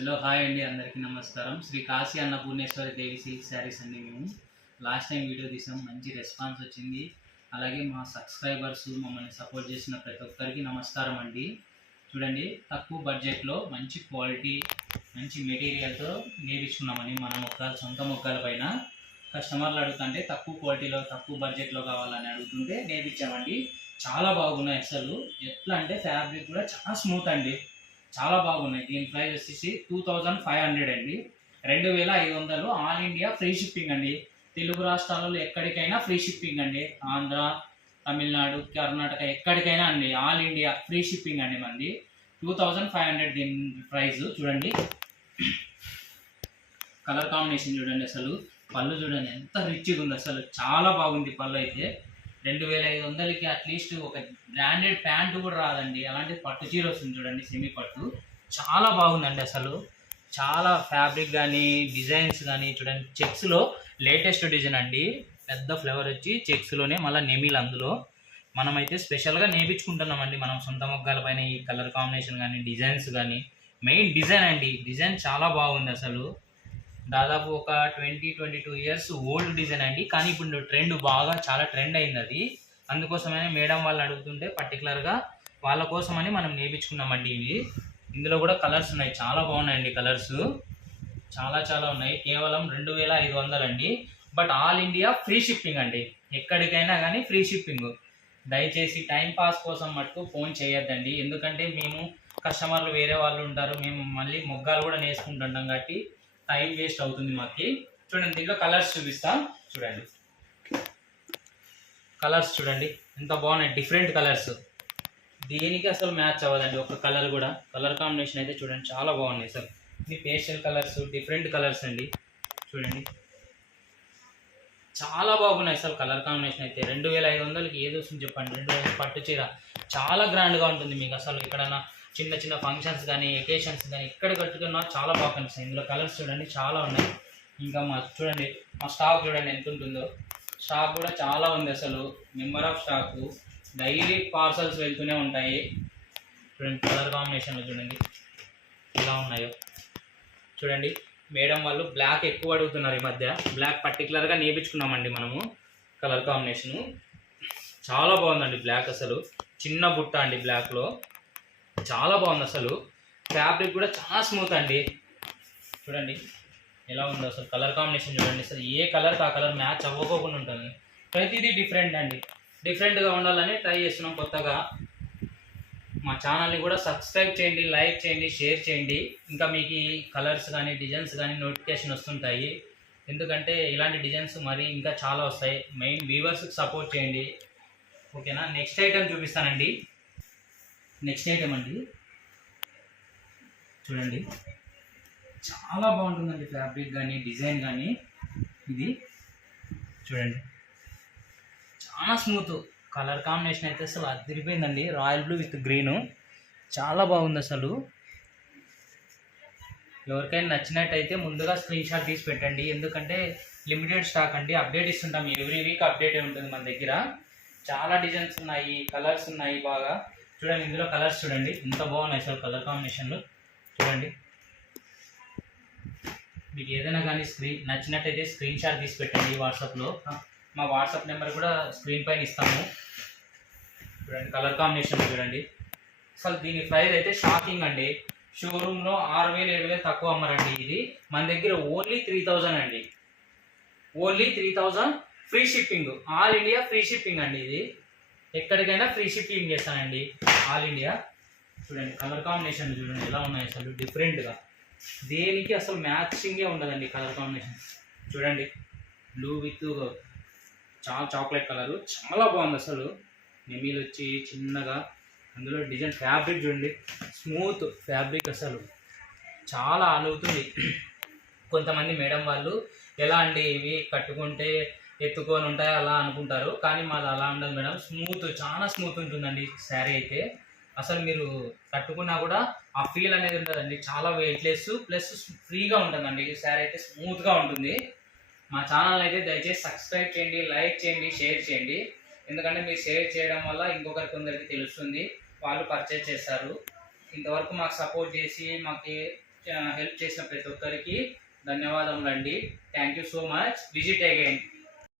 Hello hi అండి అందరికీ నమస్కారం. శ్రీ కాశీ అన్నపూర్ణేశ్వరి దేవి సిల్క్ శారీస్ అండి మేము. లాస్ట్ టైం వీడియో తీసాం మంచి రెస్పాన్స్ వచ్చింది. అలాగే మా సబ్స్క్రైబర్స్ మమ్మల్ని సపోర్ట్ చేసిన ప్రతి ఒక్కరికి నమస్కారం అండి. చూడండి తక్కువ బడ్జెట్లో మంచి క్వాలిటీ మంచి మెటీరియల్తో నేర్పించుకున్నామని మన మొక్కలు సొంత మొక్కల పైన. కస్టమర్లు అడుగుతుంటే తక్కువ క్వాలిటీలో తక్కువ బడ్జెట్లో కావాలని అడుగుతుంటే నేర్పించామండి. చాలా బాగున్నాయి అసలు. ఎట్లా అంటే ఫ్యాబ్రిక్ కూడా చాలా స్మూత్ అండి. చాలా బాగున్నాయి. దీని ప్రైస్ వచ్చేసి టూ థౌజండ్ ఫైవ్ హండ్రెడ్ అండి. రెండు వేల ఐదు వందలు ఆల్ ఇండియా ఫ్రీ షిప్పింగ్ అండి. తెలుగు రాష్ట్రాలలో ఎక్కడికైనా ఫ్రీ షిప్పింగ్ అండి. ఆంధ్ర తమిళనాడు కర్ణాటక ఎక్కడికైనా అండి. ఆల్ ఇండియా ఫ్రీ షిప్పింగ్ అండి మంది టూ థౌజండ్ ఫైవ్ హండ్రెడ్ దీని ప్రైస్ చూడండి. కలర్ కాంబినేషన్ చూడండి అసలు. పళ్ళు చూడండి ఎంత రిచ్గా ఉంది అసలు. చాలా బాగుంది పళ్ళు అయితే. రెండు వేల ఐదు వందలకి అట్లీస్ట్ ఒక బ్రాండెడ్ ప్యాంటు కూడా రాదండి. అలాంటి పట్టు చీర వస్తుంది చూడండి సెమీ పట్టు. చాలా బాగుందండి అసలు. చాలా ఫ్యాబ్రిక్ కానీ డిజైన్స్ కానీ చూడండి చెక్స్లో లేటెస్ట్ డిజైన్ అండి. పెద్ద ఫ్లేవర్ వచ్చి చెక్స్లోనే మళ్ళీ నెమిల్ అందులో. మనమైతే స్పెషల్గా నేర్పించుకుంటున్నామండి మనం సొంత మొగ్గాల పైన ఈ కలర్ కాంబినేషన్ కానీ డిజైన్స్ కానీ మెయిన్ డిజైన్ అండి. డిజైన్ చాలా బాగుంది అసలు. దాదాపు ఒక twenty twenty two years old design అండి. కానీ ఇప్పుడు ట్రెండ్ బాగా చాలా ట్రెండ్ అయింది అది. అందుకోసమని మేడం వాళ్ళు అడుగుతుంటే పర్టికులర్గా వాళ్ళ కోసమని మనం నేర్పించుకున్నామండి ఇవి. ఇందులో కూడా కలర్స్ ఉన్నాయి. చాలా బాగున్నాయండి కలర్స్ చాలా చాలా ఉన్నాయి. కేవలం రెండు వేల ఐదు వందలండి but all India free shipping అండి. ఎక్కడికైనా కానీ ఫ్రీ షిప్పింగ్ దయచేసి టైం పాస్ కోసం మటుకు ఫోన్ చేయొద్దండి. ఎందుకంటే మేము కస్టమర్లు వేరే వాళ్ళు ఉంటారు. మేము మళ్ళీ మొగ్గాలు కూడా నేసుకుంటుంటాం కాబట్టి టైం వేస్ట్ అవుతుంది మాకు. చూడండి దీంట్లో కలర్స్ చూపిస్తాం. చూడండి. కలర్స్ చూడండి ఎంత బాగున్నాయి. Different colours. దీనికి అసలు మ్యాచ్ అవ్వదండి ఒక కలర్ కూడా. కలర్ కాంబినేషన్ అయితే చూడండి చాలా బాగున్నాయి సార్ ఇది పేస్టల్ కలర్స్ డిఫరెంట్ కలర్స్ అండి. చూడండి. చాలా బాగున్నాయి అసలు కలర్ కాంబినేషన్ అయితే. రెండు వేల ఐదు వందలకి ఏది వస్తుంది చెప్పండి? రెండు వేల పట్టు చీర. చాలా గ్రాండ్గా ఉంటుంది మీకు అసలు ఎక్కడైనా చిన్న చిన్న ఫంక్షన్స్ కానీ ఎకేషన్స్ కానీ ఎక్కడ కట్టుకున్నా చాలా బాగా కనిపిస్తాయి. ఇందులో కలర్స్ చూడండి చాలా ఉన్నాయి. ఇంకా మా చూడండి మా స్టాక్ చూడండి ఎంత ఉంటుందో. స్టాక్ కూడా చాలా ఉంది అసలు. Member of stock daily parcels వెళ్తూనే ఉంటాయి. చూడండి కలర్ కాంబినేషన్లో చూడండి. ఎలా ఉన్నాయో. చూడండి మేడం వాళ్ళు బ్లాక్ ఎక్కువ అడుగుతున్నారు ఈ మధ్య. బ్లాక్ పర్టికులర్గా నేర్పించుకున్నామండి మనము కలర్ కాంబినేషను చాలా బాగుందండి బ్లాక్ అసలు. చిన్న బుట్ట అండి బ్లాక్లో చాలా బాగుంది అసలు. ఫ్యాబ్రిక్ కూడా చాలా స్మూత్ అండి. చూడండి ఎలా ఉందో అసలు కలర్ కాంబినేషన్ చూడండి. అసలు ఏ కలర్ ఆ కలర్ మ్యాచ్ అవ్వకోకుండా ఉంటుంది. ప్రతిదీ డిఫరెంట్ అండి. డిఫరెంట్గా ఉండాలని ట్రై చేస్తున్నాం కొత్తగా. మా ఛానల్ని కూడా సబ్స్క్రైబ్ చేయండి లైక్ చేయండి షేర్ చేయండి. ఇంకా మీకు ఈ కలర్స్ కానీ డిజైన్స్ కానీ నోటిఫికేషన్ వస్తుంటాయి. ఎందుకంటే ఇలాంటి డిజైన్స్ మరి ఇంకా చాలా వస్తాయి. మెయిన్ వ్యూవర్స్కి సపోర్ట్ చేయండి. ఓకేనా నెక్స్ట్ ఐటెం చూపిస్తానండి. నెక్స్ట్ ఐటమ్ అండి. చూడండి. చాలా బాగుంటుందండి ఫ్యాబ్రిక్ కానీ డిజైన్ కానీ ఇది చూడండి. చాలా స్మూత్. కలర్ కాంబినేషన్ అయితే అసలు అదిరిపోయిందండి. Royal blue with green. చాలా బాగుంది అసలు. ఎవరికైనా నచ్చినట్టయితే ముందుగా స్క్రీన్ షాట్ తీసి పెట్టండి. ఎందుకంటే లిమిటెడ్ స్టాక్ అండి. అప్డేట్ ఇస్తుంటాం. ఎవ్రీ వీక్ అప్డేట్ ఉంటుంది మన దగ్గర. చాలా డిజైన్స్ ఉన్నాయి కలర్స్ ఉన్నాయి బాగా. చూడండి ఇందులో కలర్స్ చూడండి. ఎంత బాగున్నాయి అసలు కలర్ కాంబినేషన్లు చూడండి. మీకు ఏదైనా కానీ స్క్రీన్ నచ్చినట్టయితే స్క్రీన్ షాట్ తీసి పెట్టండి వాట్సాప్లో మా వాట్సాప్ నెంబర్ కూడా స్క్రీన్ పైన ఇస్తాము. చూడండి కలర్ కాంబినేషన్ చూడండి. అసలు దీని ప్రైస్ అయితే షాకింగ్ అండి. షోరూంలో ఆరు వేలు ఏడు వేలు తక్కువ అమ్మరండి ఇది. మన దగ్గర ఓన్లీ త్రీ థౌజండ్ అండి. Only three thousand free shipping all India free shipping అండి ఇది. ఎక్కడికైనా ఫ్రీ షిప్పింగ్ చేస్తానండి. ఆల్ ఇండియా చూడండి కలర్ కాంబినేషన్ చూడండి ఎలా ఉన్నాయి అసలు డిఫరెంట్గా దేనికి అసలు మ్యాచింగే ఉండదండి కలర్ కాంబినేషన్ చూడండి బ్లూ విత్ చాలా చాక్లెట్ కలరు చాలా బాగుంది అసలు. నెమీలు వచ్చి చిన్నగా అందులో డిజైన్ ఫ్యాబ్రిక్ చూడండి. స్మూత్ ఫ్యాబ్రిక్ అసలు. చాలా అనువుతుంది కొంతమంది మేడం వాళ్ళు ఎలా అండి ఇవి కట్టుకుంటే ఎత్తుకొని ఉంటాయి అలా అనుకుంటారు. కానీ మాది అలా ఉండదు మేడం. స్మూత్ చాలా స్మూత్ ఉంటుందండి శారీ అయితే. అసలు మీరు కట్టుకున్నా కూడా ఆ ఫీల్ అనేది ఉంటుందండి చాలా వెయిట్లెస్ ప్లస్ ఫ్రీగా ఉంటుందండి. శారీ అయితే స్మూత్గా ఉంటుంది. మా ఛానల్ అయితే దయచేసి సబ్స్క్రైబ్ చేయండి లైక్ చేయండి షేర్ చేయండి. ఎందుకంటే మీరు షేర్ చేయడం వల్ల ఇంకొకరి కొందరికి తెలుస్తుంది. వాళ్ళు పర్చేజ్ చేస్తారు ఇంతవరకు మాకు సపోర్ట్ చేసి మాకు హెల్ప్ చేసిన ప్రతి ఒక్కరికి ధన్యవాదములండి. Thank you so much visit again